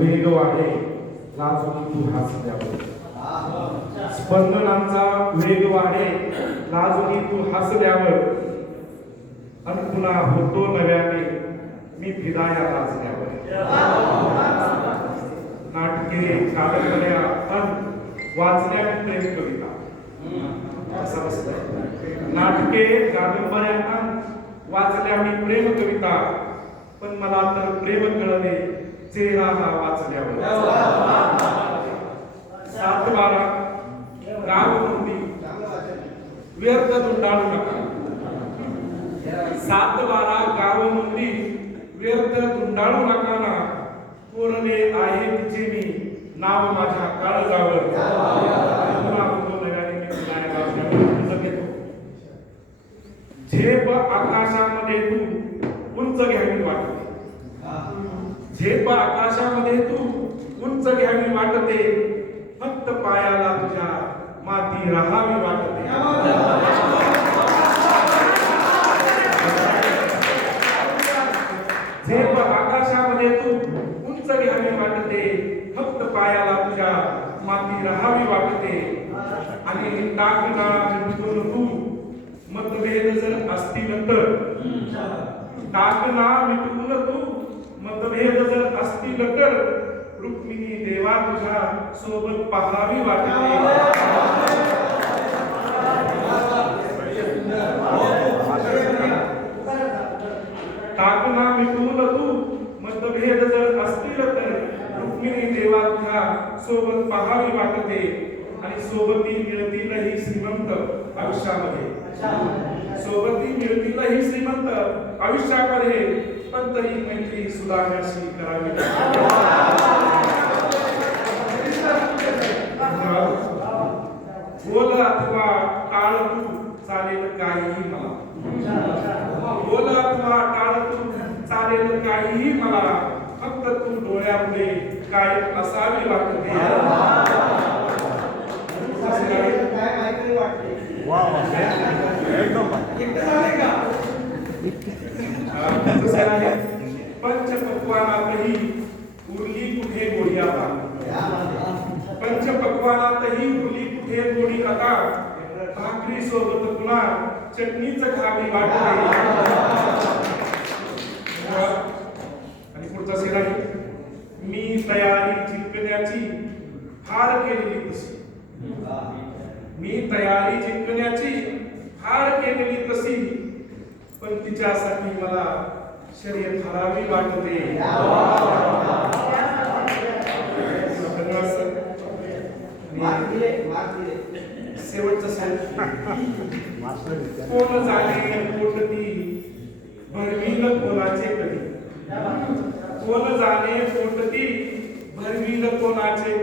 वेग वाढे लाजून तू हसल्यावर स्पंदनांचा वेग वाढे लाजून तू हसल्यावर आणि पुन्हा होतो नव्याने मी फिदाया लाजल्यावर नाटके कादंबऱ्या पण वाचल्या प्रेम कविता. असं बसलाय. नाटके कादंबऱ्या अन वाचल्या मी प्रेम कविता. पण मला तर प्रेम कळले. चेहरा हा वाचल्यावर सात बारा राग नोंदी व्यर्थ दुंडाळू नका. सात बारा गाव नोंदी व्यर्थ दुंडाळू नका. ना कोरले आहे तिचे मी नाव माझ्या काळजावर पुन्हा झेप आकाशामध्ये तू उंच घ्यावी वाटते झेप आकाशामध्ये तू उंच घ्यावी वाटते फक्त पायाला तुझ्या माती राहावी वाटते. झेप आकाशामध्ये तू उंच घ्यावी वाटते फक्त पायाला तुझ्या माती राहावी वाटते. आणि टाकना जिंकून तू मतभेद जर असतील तर. टाकना मिटवून तू मतभेद जर असतील तर रुक्मिणी देवा तुझ्या सोबत पाहावी वाटते. टाकना मिटून तू. मतभेद जर असतील तर रुक्मिणी देवा तुझ्या सोबत पहावी वाटते. आणि सोबती मिळतीलही श्रीमंत आयुष्यामध्ये सोबती मिळतीलही श्रीमंत आयुष्यामध्ये पण तरी मैत्री सुधारण्याशी करावी. बोल अथवा टाळ तू चालेल काहीही मला. बोल अथवा टाळ तू चालेल काहीही मला. फक्त तू डोळ्यापुढे काय असावी लागते पंचपक्वानातही उरली कुठे गोडी आता? पंचपक्वानातही उरली कुठे गोडी आता? भाकरी सोबत तुला चटणीच खावी वाटते आणि पुढचा सीन आहे. मी तयारी जिंकण्याची हार केलेली तशी. मी तयारी जिंकण्याची हार केलेली पण तिच्यासाठी मला शरीर हरावी वाटते. आणि शेवटचं सांग. कोण जाणे पोटती भरवील कोणाचे कधी? कोण जाणे पोटती भरवील कोणाचे